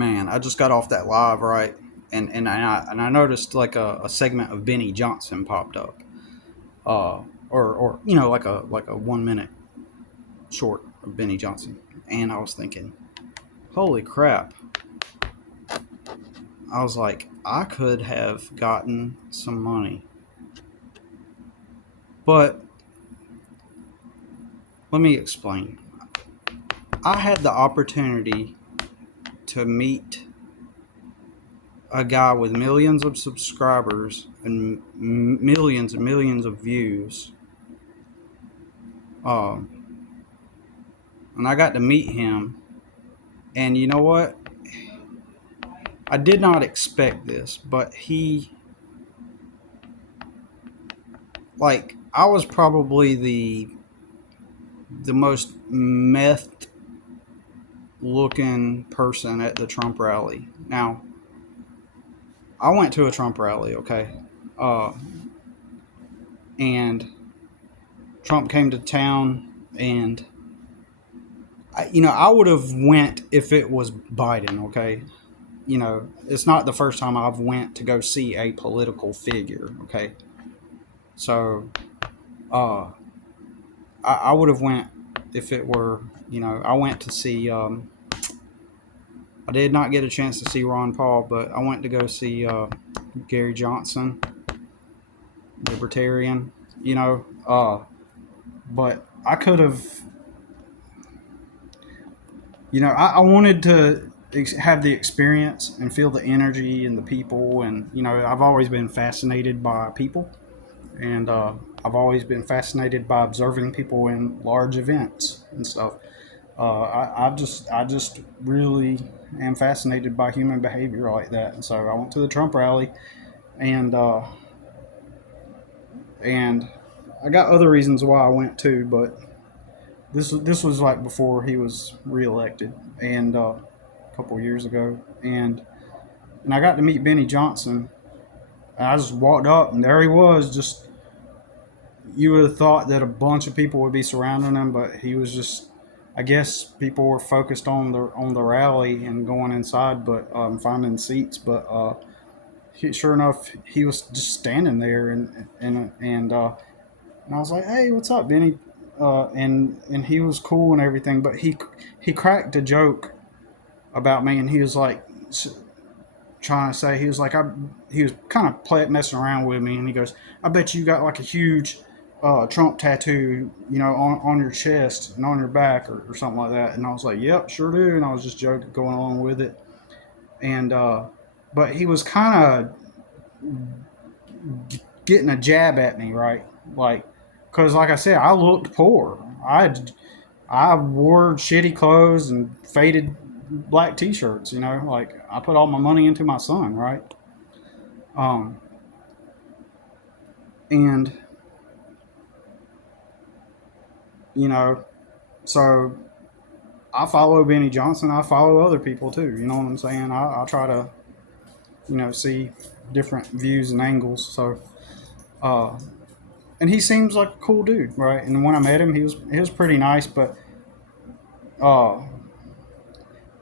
Man, I just got off that live, right? And I noticed like a segment of Benny Johnson popped up. Or like a 1 minute short of Benny Johnson. And I was thinking, holy crap. I was like, I could have gotten some money. But let me explain. I had the opportunity to meet a guy with millions of subscribers and millions of views. Um, and I got to meet him. And you know what? I did not expect this, but I was probably the most meth looking person at the Trump rally. Now, I went to a Trump rally, okay? Uh, and Trump came to town, and I would have went if it was Biden, okay? It's not the first time I've went to go see a political figure, okay? So, uh, I would have went if it were, I went to see. I did not get a chance to see Ron Paul, but I went to go see Gary Johnson, Libertarian. You know, but I could have. I wanted to have the experience and feel the energy and the people, and I've always been fascinated by people, and I've always been fascinated by observing people in large events and stuff. I just really am fascinated by human behavior like that, and so I went to the Trump rally, and and I got other reasons why I went too, but this was like before he was reelected, and a couple of years ago, and I got to meet Benny Johnson. And I just walked up, and there he was. Just you would have thought that a bunch of people would be surrounding him, but he was just. I guess people were focused on the rally and going inside, but finding seats. But sure enough, he was just standing there, and I was like, "Hey, what's up, Benny?" And he was cool and everything, but he cracked a joke about me, and he was like trying to say he was kind of messing around with me, and he goes, "I bet you got like a huge Trump tattoo, on your chest and on your back or something like that." And I was like, "Yep, sure do." And I was just joking, going along with it, and but he was kind of getting a jab at me, right? Like, because like I said, I looked poor. I wore shitty clothes and faded black t-shirts. Like I put all my money into my son, right? Um, and you know, so I follow Benny Johnson. I follow other people too. You know what I'm saying? I try to see different views and angles. So uh, and he seems like a cool dude, right? And when I met him, he was pretty nice, uh,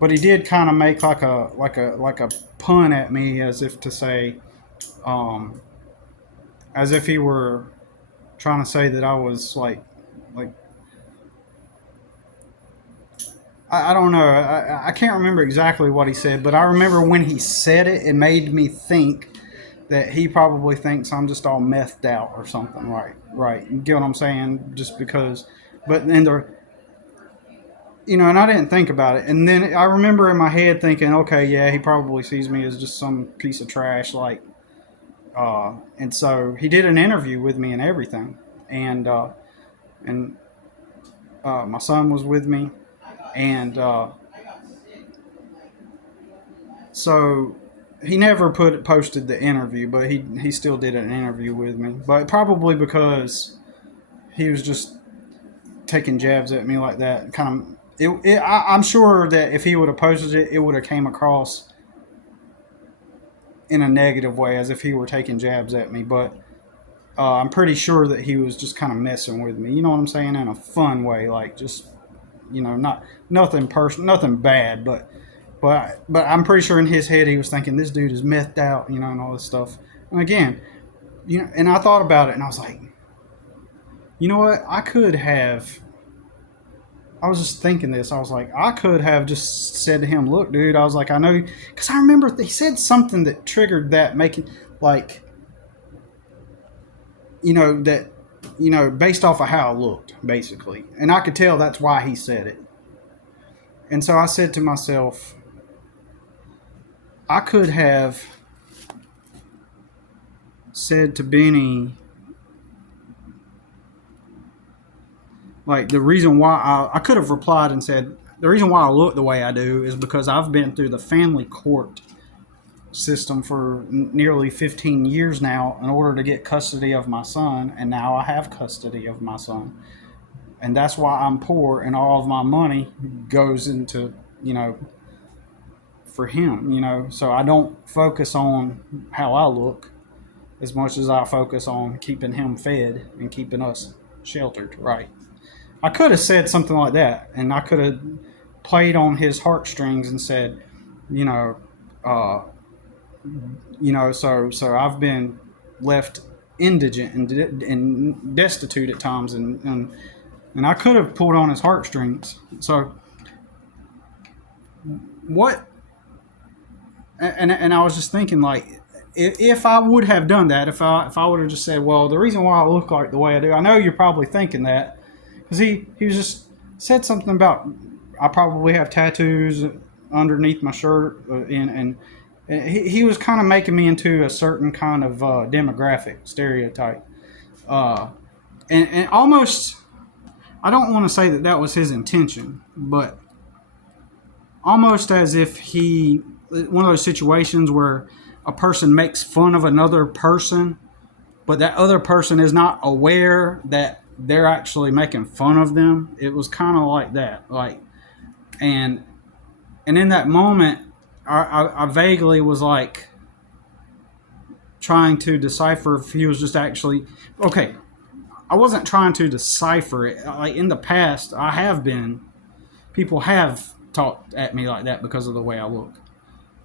but he did kind of make like a pun at me, as if to say, um, as if he were trying to say that I was like I don't know. I can't remember exactly what he said, but I remember when he said it, it made me think that he probably thinks I'm just all methed out or something. Right, right. You get what I'm saying? Just because, but in the and I didn't think about it. And then I remember in my head thinking, okay, yeah, he probably sees me as just some piece of trash, and so he did an interview with me and everything, and my son was with me, and so he never posted the interview, but he still did an interview with me, but probably because he was just taking jabs at me like that, kind of. I'm sure that if he would have posted it, it would have came across in a negative way, as if he were taking jabs at me. But I'm pretty sure that he was just kind of messing with me. You know what I'm saying? In a fun way, like just not nothing personal, nothing bad, but But I'm pretty sure in his head he was thinking this dude is methed out, you know, and all this stuff. And again, you know, and I thought about it, and I was like, you know what? I could have. I was just thinking this. I was like, I could have just said to him, "Look, dude," I was like, "I know," because I remember he said something that triggered that, making like, you know, that, you know, based off of how I looked, basically, and I could tell that's why he said it. And so I said to myself, I could have said to Benny, like, the reason why I could have replied and said, the reason why I look the way I do is because I've been through the family court system for nearly 15 years now in order to get custody of my son, and now I have custody of my son. And that's why I'm poor, and all of my money goes into, you know, for him, you know. So I don't focus on how I look as much as I focus on keeping him fed and keeping us sheltered, right? I could have said something like that, and I could have played on his heartstrings and said, you know, uh, so I've been left indigent and destitute at times, and I could have pulled on his heartstrings. So what? And I was just thinking, like, if I would have done that, if I would have just said, well, the reason why I look like the way I do, I know you're probably thinking that, because he was just said something about I probably have tattoos underneath my shirt, and he was kind of making me into a certain kind of demographic stereotype, uh, and almost I don't want to say that that was his intention, but almost as if he one of those situations where a person makes fun of another person, but that other person is not aware that they're actually making fun of them. It was kind of like that, like, and in that moment, I vaguely was like trying to decipher if he was just actually okay. I wasn't trying to decipher it. Like in the past, I have been. People have talked at me like that because of the way I look.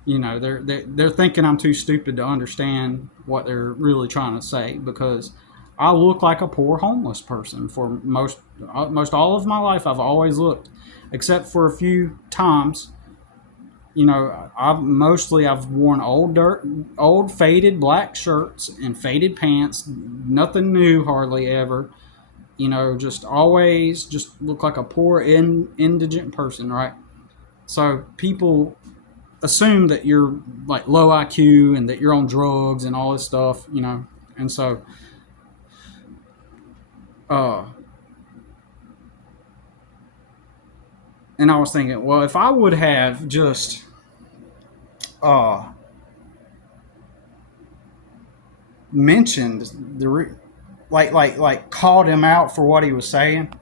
You know, they're thinking I'm too stupid to understand what they're really trying to say, because I look like a poor homeless person for most all of my life. I've always looked, except for a few times. You know, I've worn old faded black shirts and faded pants, nothing new hardly ever. You know, just always just look like a poor indigent person, right? So people assume that you're like low IQ and that you're on drugs and all this stuff, you know. And so, uh, and I was thinking, well, if I would have just, uh, mentioned like called him out for what he was saying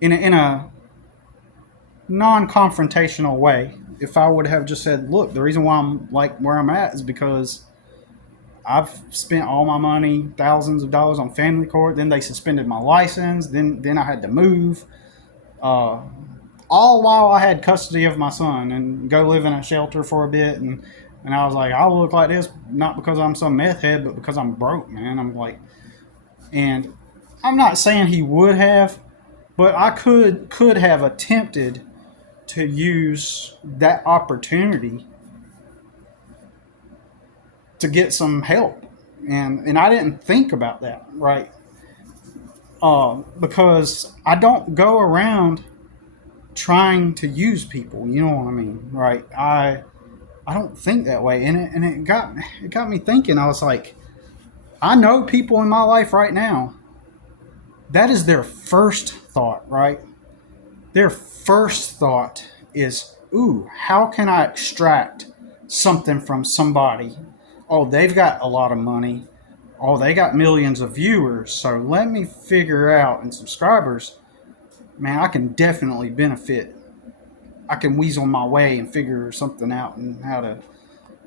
in a non-confrontational way, if I would have just said, look, the reason why I'm like where I'm at is because I've spent all my money, thousands of dollars on family court. Then they suspended my license. Then I had to move. Uh, all while I had custody of my son and go live in a shelter for a bit. And I was like, I look like this not because I'm some meth head, but because I'm broke, man. I'm like, and I'm not saying he would have, but I could have attempted to use that opportunity to get some help, and I didn't think about that, right? Because I don't go around trying to use people. You know what I mean, right? I don't think that way, and it got me thinking. I was like, I know people in my life right now. That is their first thought, right? Their first thought is, ooh, how can I extract something from somebody? Oh, they've got a lot of money. Oh, they got millions of viewers. So let me figure out, and subscribers, man, I can definitely benefit. I can weasel my way and figure something out and how to,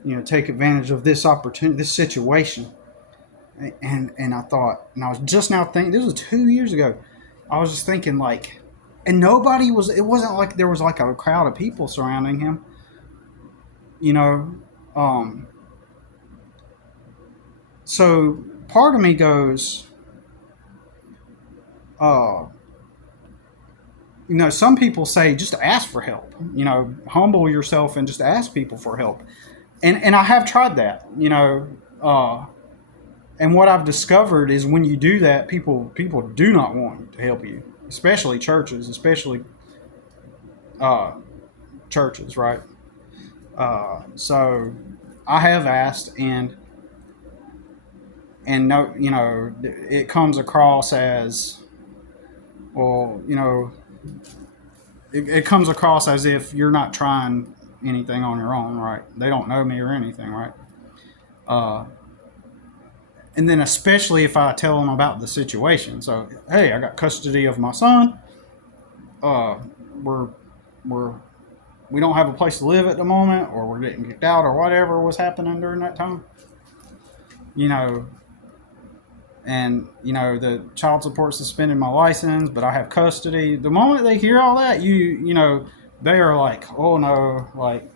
you know, take advantage of this opportunity, this situation. And I thought, and I was just now thinking, this was 2 years ago. I was just thinking, like, and nobody was, it wasn't like there was like a crowd of people surrounding him. you know, um, so part of me goes, uh, some people say just ask for help. Humble yourself and just ask people for help. And I have tried that. Uh, and what I've discovered is when you do that, people do not want to help you, especially churches, uh, churches, right? So I have asked, and no, it comes across as, well, it comes across as if you're not trying anything on your own, right? They don't know me or anything, right? Uh, and then especially if I tell them about the situation. So, hey, I got custody of my son. Uh, we're we're we don't have a place to live at the moment, or we're getting kicked out, or whatever was happening during that time. You know, and the child support suspended my license, but I have custody. The moment they hear all that, they are like, oh no, like,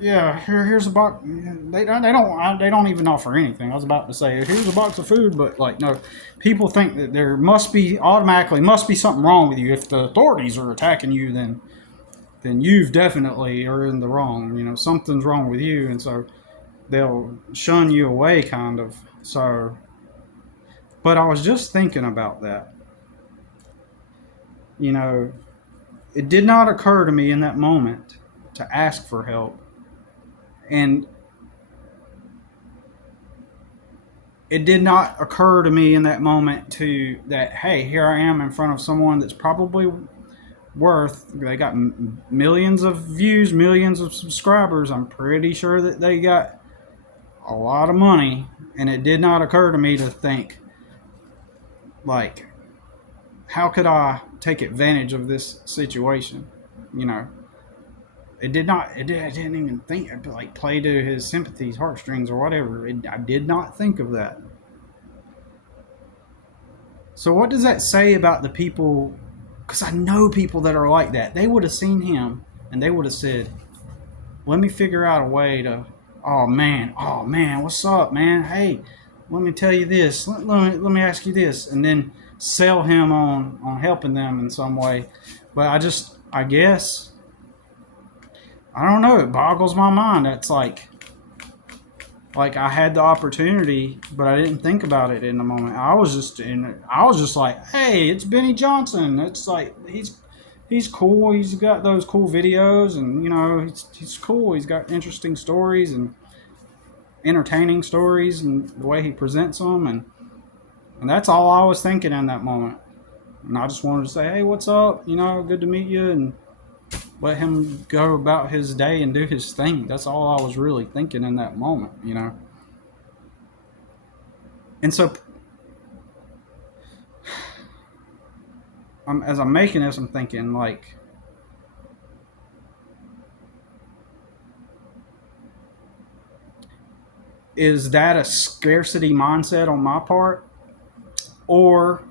yeah, here's a box. They don't even offer anything. I was about to say here's a box of food, but like, no, people think that there must be something wrong with you. If the authorities are attacking you, then you've definitely are in the wrong. Something's wrong with you, and so they'll shun you away, kind of. So, but I was just thinking about that. You know, it did not occur to me in that moment to ask for help, and it did not occur to me in that moment to that, hey, here I am in front of someone that's probably they got millions of views, millions of subscribers. I'm pretty sure that they got a lot of money, and it did not occur to me to think, like, how could I take advantage of this situation? You know, it did not. I didn't even think like play to his sympathies, heartstrings, or whatever. I did not think of that. So what does that say about the people? Because I know people that are like that. They would have seen him and they would have said, "Let me figure out a way to." Oh man, what's up, man? Hey, let me tell you this. Let me ask you this, and then sell him on helping them in some way. But I guess, I don't know. It boggles my mind. That's like I had the opportunity, but I didn't think about it in the moment. I was just like, hey, it's Benny Johnson. It's like he's cool. He's got those cool videos, and he's cool. He's got interesting stories and entertaining stories, and the way he presents them, and that's all I was thinking in that moment. And I just wanted to say, hey, what's up? Good to meet you, and let him go about his day and do his thing. That's all I was really thinking in that moment. And so, as I'm making this, I'm thinking, like, is that a scarcity mindset on my part? Or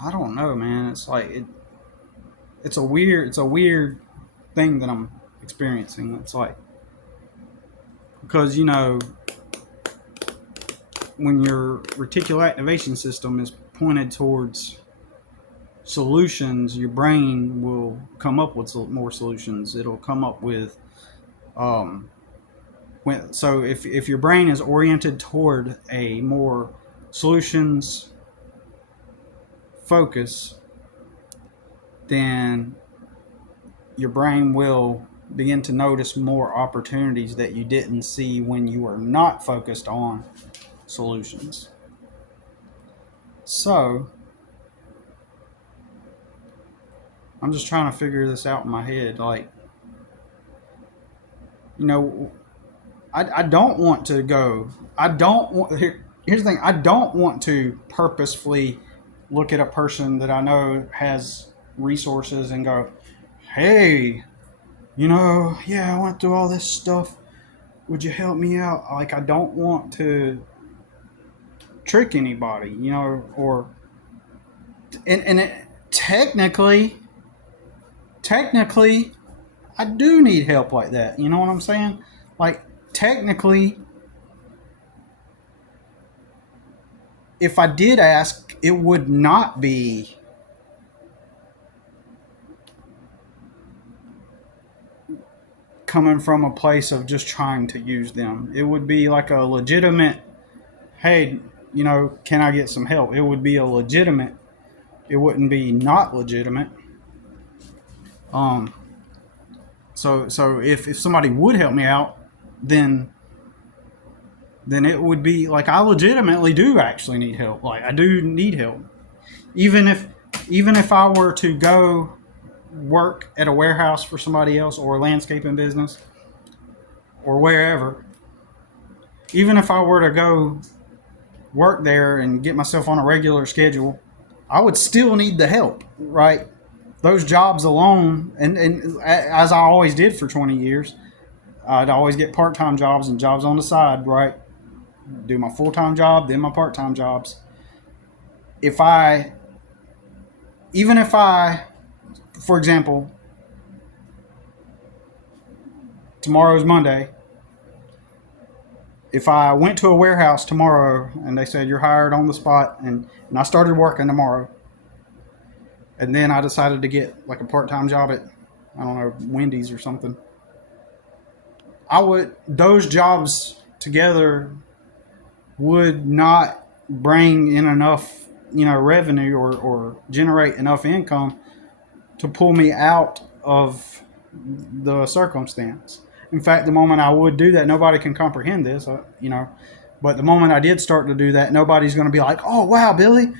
I don't know, man. It's like it's a weird thing that I'm experiencing. It's like, because when your reticular activation system is pointed towards solutions, your brain will come up with more solutions. It'll come up with um, so if your brain is oriented toward a more solutions focus, then your brain will begin to notice more opportunities that you didn't see when you were not focused on solutions. So I'm just trying to figure this out in my head. Like, you know, I don't want to go. I don't want. Here's the thing. I don't want to purposefully look at a person that I know has resources and go, "Hey, yeah, I went through all this stuff. Would you help me out?" Like, I don't want to trick anybody, or and technically, I do need help like that. You know what I'm saying? Like, technically, if I did ask, it would not be coming from a place of just trying to use them. It would be like a legitimate, hey, can I get some help? It would be a legitimate. It wouldn't be not legitimate. Um, so if somebody would help me out, then it would be like I legitimately do actually need help. Like, I do need help, even if I were to go work at a warehouse for somebody else, or a landscaping business, or wherever. Even if I were to go work there and get myself on a regular schedule, I would still need the help, right? Those jobs alone, and as I always did for 20 years, I'd always get part-time jobs and jobs on the side, right? Do my full-time job, then my part-time jobs. Even if I, for example, tomorrow's Monday, if I went to a warehouse tomorrow and they said you're hired on the spot, and I started working tomorrow, and then I decided to get like a part-time job at, I don't know, Wendy's or something, those jobs together would not bring in enough, revenue, or generate enough income to pull me out of the circumstance. In fact, the moment I would do that, nobody can comprehend this, but the moment I did start to do that, nobody's going to be like, oh, wow, Billy,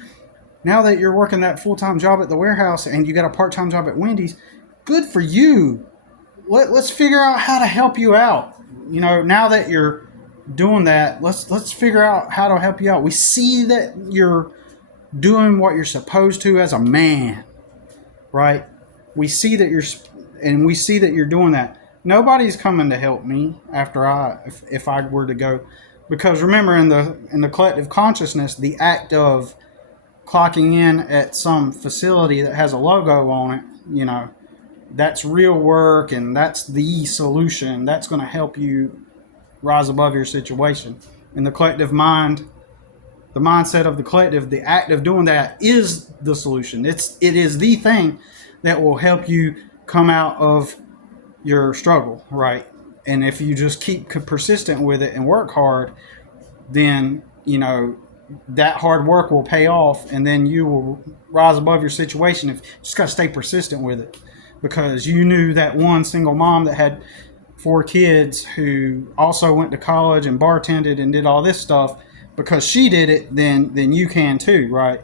now that you're working that full-time job at the warehouse and you got a part-time job at Wendy's, good for you. Let's figure out how to help you out. Now that you're doing that, let's figure out how to help you out. We see that you're doing what you're supposed to as a man, right? We see that you're doing that. Nobody's coming to help me after if I were to go, because remember, in the collective consciousness, the act of clocking in at some facility that has a logo on it, that's real work, and that's the solution. That's going to help you rise above your situation. In the collective mind, the mindset of the collective, the act of doing that is the solution. It is the thing that will help you come out of your struggle, right? And if you just keep persistent with it and work hard, then that hard work will pay off, and then you will rise above your situation. If you just got to stay persistent with it, because you knew that one single mom that had 4 kids who also went to college and bartended and did all this stuff, because she did it, then you can too, right?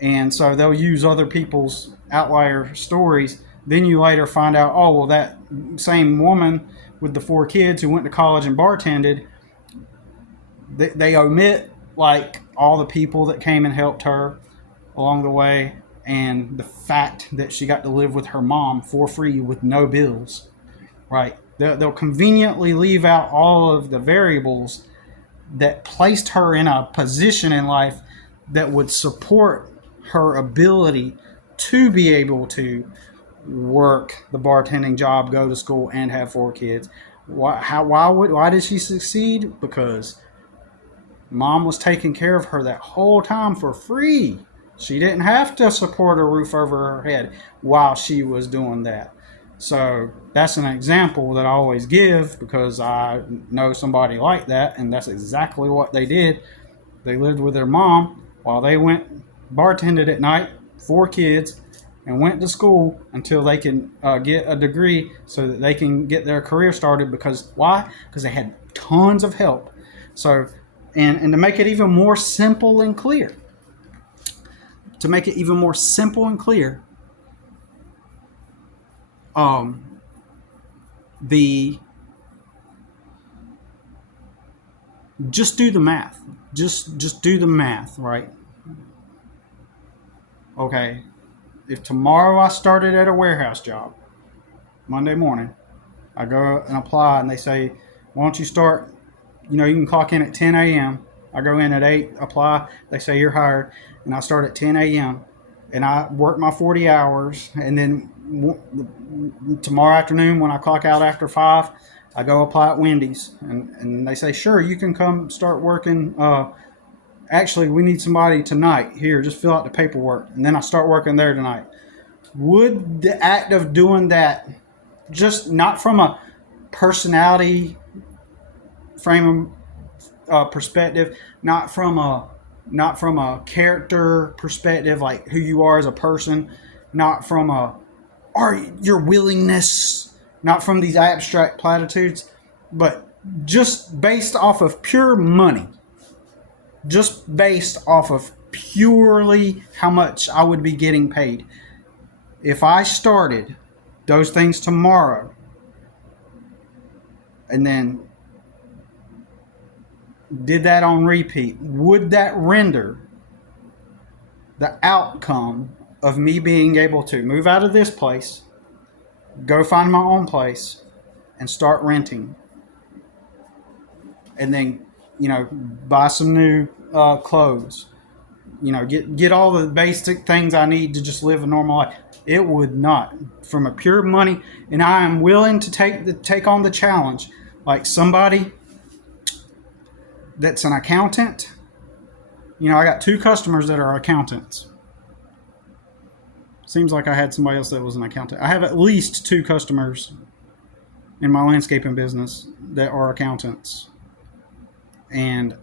And so they'll use other people's outlier stories. Then you later find out, oh, well, that same woman with the 4 kids who went to college and bartended, they omit like all the people that came and helped her along the way, and the fact that she got to live with her mom for free with no bills, right? They'll conveniently leave out all of the variables that placed her in a position in life that would support her ability to be able to work the bartending job, go to school, and have 4 kids. Why did she succeed? Because mom was taking care of her that whole time for free. She didn't have to support a roof over her head while she was doing that. So that's an example that I always give, because I know somebody like that, and that's exactly what they did. They lived with their mom while they went bartended at night, 4 kids, and went to school until they can get a degree so that they can get their career started. Because why? Because they had tons of help. So, and to make it even more simple and clear, just do the math. Just do the math, right? Okay, if tomorrow I started at a warehouse job, Monday morning, I go and apply, and they say, why don't you start, you can clock in at 10 a.m. I go in at 8, apply. They say you're hired, and I start at 10 a.m. and I work my 40 hours, and then tomorrow afternoon when I clock out after 5, I go apply at Wendy's, and they say, sure, you can come start working. Actually, we need somebody tonight. Here, just fill out the paperwork, and then I start working there tonight. Would the act of doing that, just not from a personality frame of perspective, not from a character perspective, like who you are as a person, not from your willingness, not from these abstract platitudes, but just based off of pure money, just based off of purely how much I would be getting paid. If I started those things tomorrow and then did that on repeat, would that render the outcome of me being able to move out of this place, go find my own place, and start renting, and then, buy some new clothes, get all the basic things I need to just live a normal life? It would not, from a pure money. And I am willing to take on the challenge, like somebody that's an accountant. I got 2 customers that are accountants. Seems like I had somebody else that was an accountant. I have at least 2 customers in my landscaping business that are accountants, and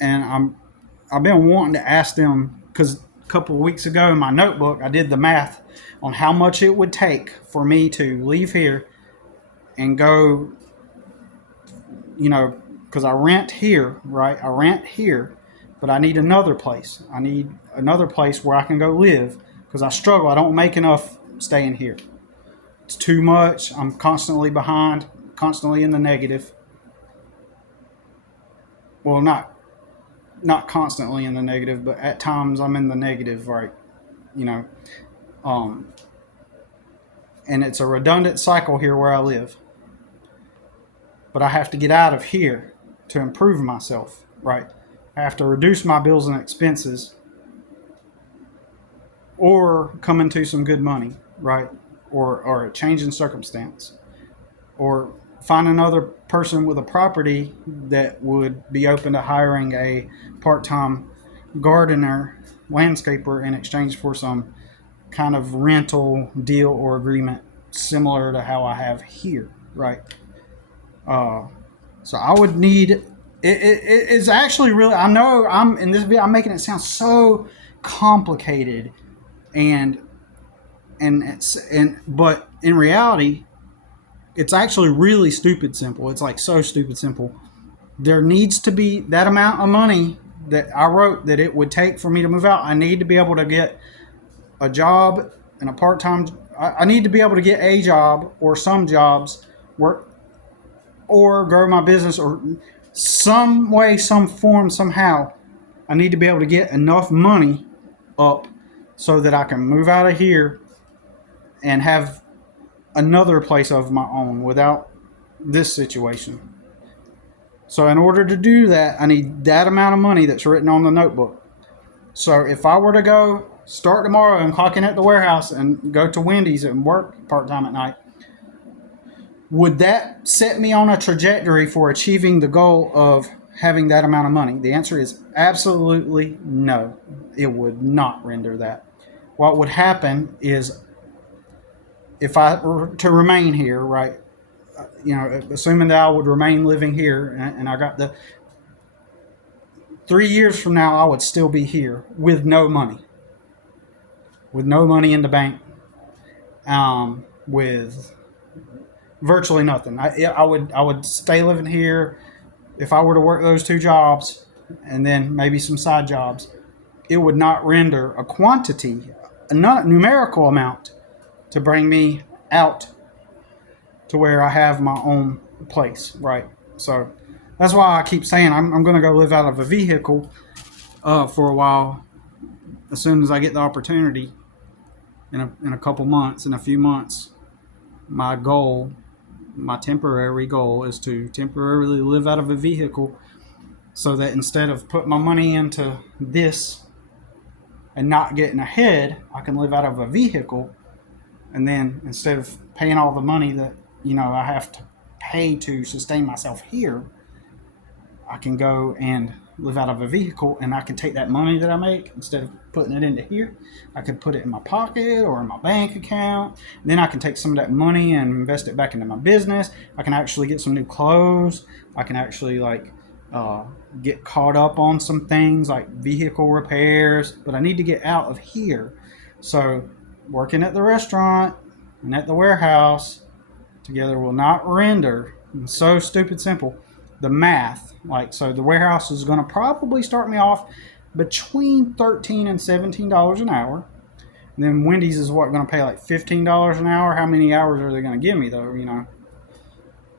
I've been wanting to ask them, because a couple of weeks ago in my notebook I did the math on how much it would take for me to leave here and go, because I rent here, right? I rent here, but I need another place. I need another place where I can go live, because I struggle. I don't make enough staying here. It's too much. I'm constantly behind, constantly in the negative. Well, not constantly in the negative, but at times I'm in the negative, right? And it's a redundant cycle here where I live. But I have to get out of here to improve myself, right? I have to reduce my bills and expenses, or come into some good money, right? Or a change in circumstance, or find another person with a property that would be open to hiring a part-time gardener, landscaper, in exchange for some kind of rental deal or agreement similar to how I have here, right? So I would need it's actually really, I know I'm in this video I'm making it sound so complicated, but in reality it's actually really stupid simple. It's like so stupid simple. There needs to be that amount of money that I wrote that it would take for me to move out. I need to be able to get a job and a part-time. I need to be able to get a job or some jobs, work, or grow my business, or some way, some form, somehow. I need to be able to get enough money up so that I can move out of here and have another place of my own without this situation. So in order to do that, I need that amount of money that's written on the notebook. So if I were to go start tomorrow and clock in at the warehouse and go to Wendy's and work part-time at night, would that set me on a trajectory for achieving the goal of having that amount of money? The answer is absolutely no. It would not render that. What would happen is, if I were to remain here, right, assuming that I would remain living here, and I got the 3 years from now, I would still be here with no money in the bank, with virtually nothing. I would stay living here. If I were to work those 2 jobs and then maybe some side jobs, it would not render a quantity, a numerical amount to bring me out to where I have my own place, right? So that's why I keep saying I'm going to go live out of a vehicle for a while, as soon as I get the opportunity. In a few months, my temporary goal is to temporarily live out of a vehicle so that instead of putting my money into this and not getting ahead, I can live out of a vehicle. And then instead of paying all the money that, I have to pay to sustain myself here, I can go and live out of a vehicle, and I can take that money that I make, instead of putting it into here, I could put it in my pocket or in my bank account. And then I can take some of that money and invest it back into my business. I can actually get some new clothes. I can actually get caught up on some things like vehicle repairs, but I need to get out of here. So working at the restaurant and at the warehouse together will not render. It's so stupid simple. The math, so the warehouse is going to probably start me off between $13 and $17 an hour. And then Wendy's is going to pay like $15 an hour. How many hours are they going to give me though?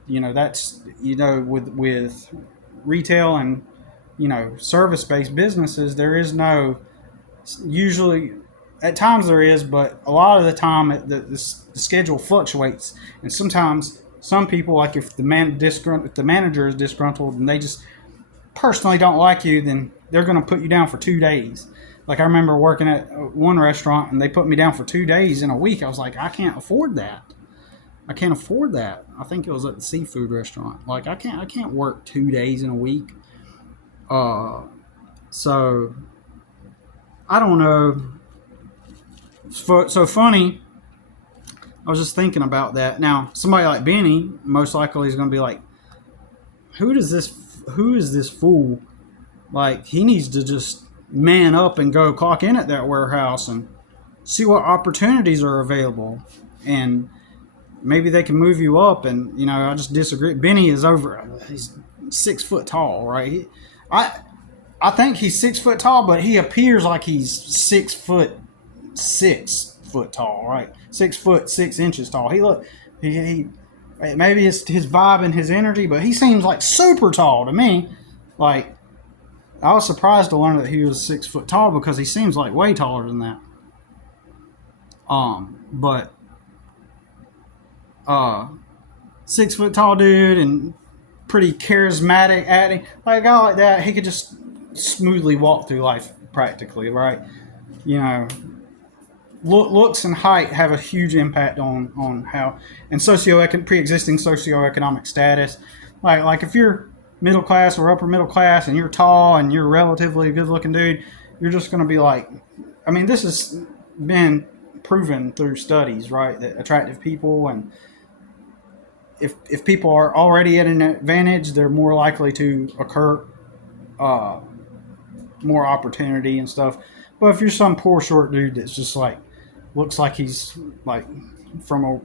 That's with retail and service-based businesses, there is no, usually at times there is, but a lot of the time the schedule fluctuates, and sometimes some people, like if the manager is disgruntled and they just personally don't like you, then they're going to put you down for 2 days. Like I remember working at one restaurant and they put me down for 2 days in a week. I was like, I can't afford that. I can't afford that. I think it was at the seafood restaurant. Like I can't work 2 days in a week. So I don't know. So funny. I was just thinking about that. Now, somebody like Benny most likely is going to be like, who is this fool? Like, he needs to just man up and go clock in at that warehouse and see what opportunities are available. And maybe they can move you up. And, I just disagree. Benny is he's 6 foot tall, right? I think he's 6 foot tall, but he appears like he's 6 foot tall, right? 6 foot 6 inches tall. He maybe it's his vibe and his energy, but he seems like super tall to me. Like, I was surprised to learn that he was 6 foot tall because he seems like way taller than that. But 6 foot tall dude and pretty charismatic acting. Like a guy like that, he could just smoothly walk through life practically, right? Looks and height have a huge impact on how, and pre-existing socioeconomic status. Like if you're middle class or upper middle class and you're tall and you're relatively good looking dude, you're just going to be like, I mean, this has been proven through studies, right? That attractive people, and if people are already at an advantage, they're more likely to occur more opportunity and stuff. But if you're some poor short dude that's just like looks like he's like from a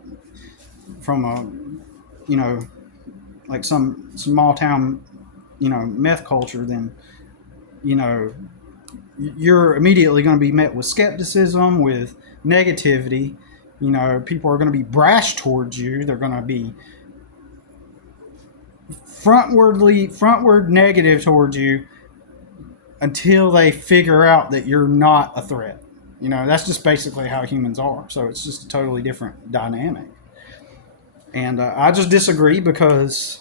like some small town meth culture, then you're immediately going to be met with skepticism, with negativity. People are going to be brash towards you. They're going to be frontward negative towards you until they figure out that you're not a threat. That's just basically how humans are. So it's just a totally different dynamic. And I just disagree because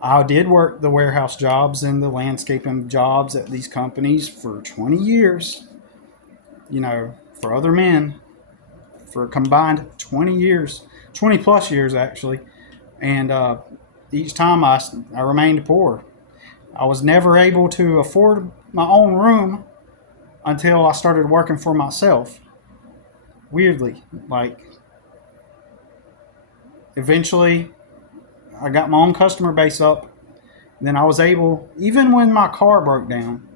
I did work the warehouse jobs and the landscaping jobs at these companies for 20 years, for other men, for a combined 20 years, 20 plus years actually. And each time I remained poor. I was never able to afford my own room until I started working for myself. Weirdly, eventually I got my own customer base up. And then I was able, even when my car broke down,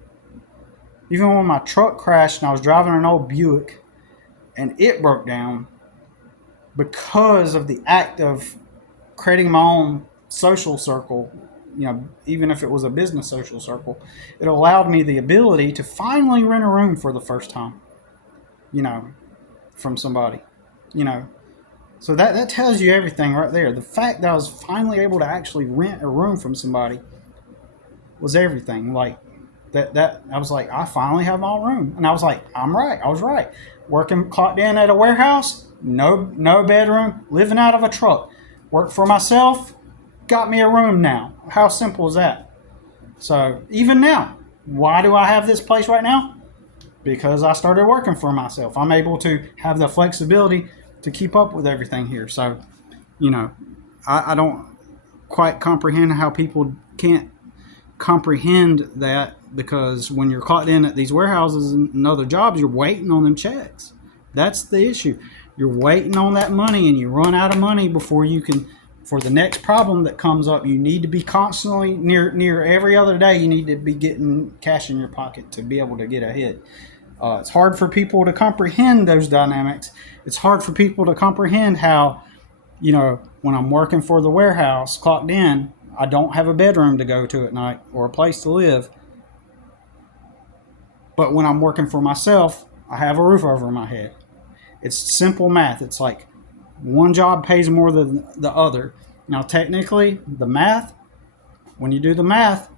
even when my truck crashed and I was driving an old Buick and it broke down, because of the act of creating my own social circle, even if it was a business social circle, it allowed me the ability to finally rent a room for the first time, from somebody, So that tells you everything right there. The fact that I was finally able to actually rent a room from somebody was everything. Like that I was like, I finally have my own room. And I was like, I was right. Working, clocked in at a warehouse, no bedroom, living out of a truck. Work for myself, got me a room now. How simple is that? So even now, why do I have this place right now? Because I started working for myself. I'm able to have the flexibility to keep up with everything here. So, you know, I don't quite comprehend how people can't comprehend that, because when you're caught in at these warehouses and other jobs, you're waiting on them checks. That's the issue. You're waiting on that money, and you run out of money before you can. For the next problem that comes up, you need to be constantly near every other day. You need to be getting cash in your pocket to be able to get ahead. It's hard for people to comprehend those dynamics. It's hard for people to comprehend how, when I'm working for the warehouse, clocked in, I don't have a bedroom to go to at night or a place to live. But when I'm working for myself, I have a roof over my head. It's simple math. It's like one job pays more than the other. Now, technically, when you do the math,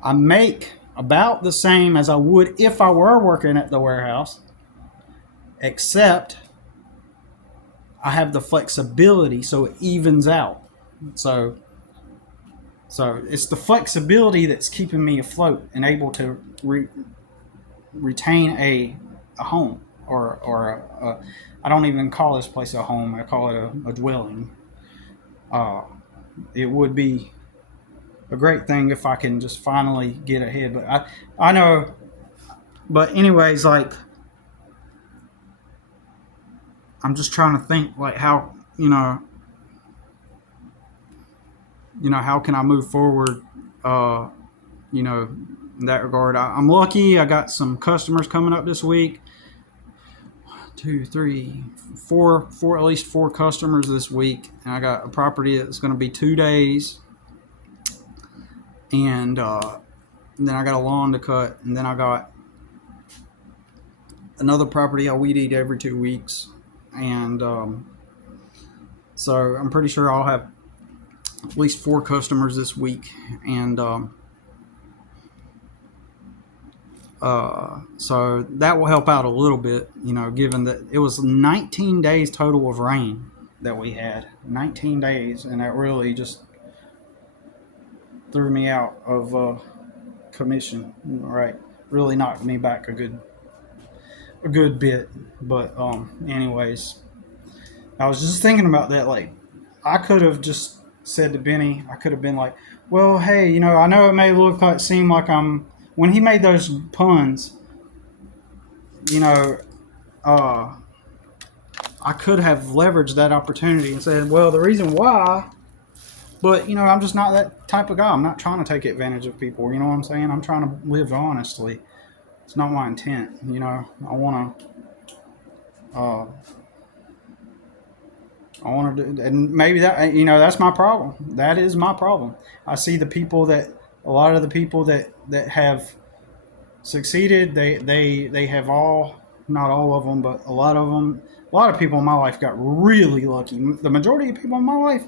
I make about the same as I would if I were working at the warehouse, except I have the flexibility, so it evens out. So it's the flexibility that's keeping me afloat and able to retain a home, or I don't even call this place a home. I call it a dwelling. It would be a great thing if I can just finally get ahead. But I know. But anyways, like, I'm just trying to think, like, how how can I move forward? In that regard, I'm lucky. I got some customers coming up this week. 2, 3, 4, at least 4 customers this week, and I got a property that's going to be 2 days, and then I got a lawn to cut, and then I got another property I weed eat every 2 weeks, and so I'm pretty sure I'll have at least 4 customers this week, and so that will help out a little bit, given that it was 19 days total of rain that we had. 19 days, and that really just threw me out of commission, right? Really knocked me back a good bit. But anyways, I was just thinking about that. Like, I could have just said to Benny, I could have been like, well, hey, I know it may seem like when he made those puns, I could have leveraged that opportunity and said, well, the reason why, but, I'm just not that type of guy. I'm not trying to take advantage of people. You know what I'm saying? I'm trying to live honestly. It's not my intent. I want to do, and maybe that, that's my problem. That is my problem. I see a lot of the people that have succeeded, they have not all of them, but a lot of people in my life got really lucky. The majority of people in my life,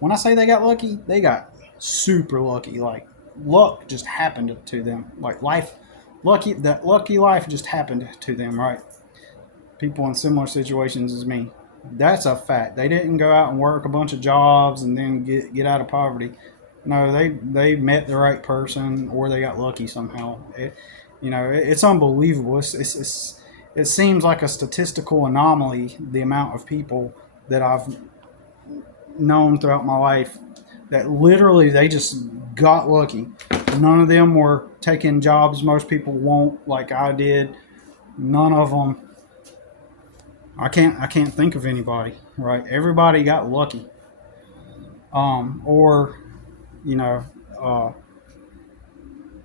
when I say they got lucky, they got super lucky. Like, luck just happened to them. Like, that lucky life just happened to them, right? People in similar situations as me. That's a fact. They didn't go out and work a bunch of jobs and then get out of poverty. No, they met the right person, or they got lucky somehow. It's unbelievable. It seems like a statistical anomaly, the amount of people that I've known throughout my life that literally they just got lucky. None of them were taking jobs most people won't, like I did. None of them. I can't think of anybody. Right? Everybody got lucky. Or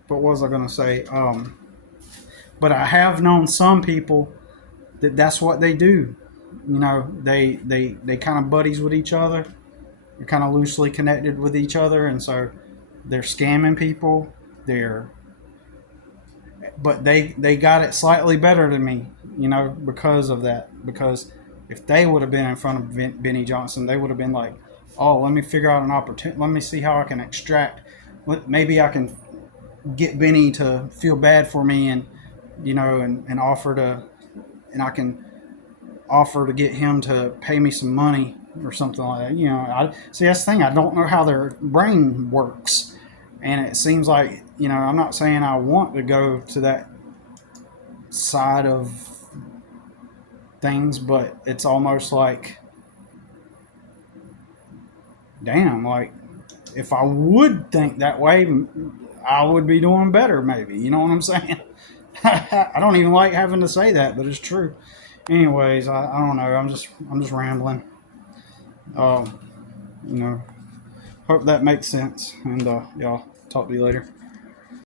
what was I going to say? But I have known some people that's what they do. They kind of buddies with each other. They're kind of loosely connected with each other, and so they're scamming people. But they got it slightly better than me, because of that. Because if they would have been in front of Benny Johnson, they would have been like, oh, let me figure out an opportunity. Let me see how I can extract. Maybe I can get Benny to feel bad for me, and and offer to, and I can offer to get him to pay me some money or something like that. I see, that's the thing. I don't know how their brain works, And it seems like, I'm not saying I want to go to that side of things, but it's almost like, damn, like if I would think that way, I would be doing better, maybe. You know what I'm saying? I don't even like having to say that, but it's true. Anyways, I don't know. I'm just rambling. Um, you know, hope that makes sense. And y'all talk to you later.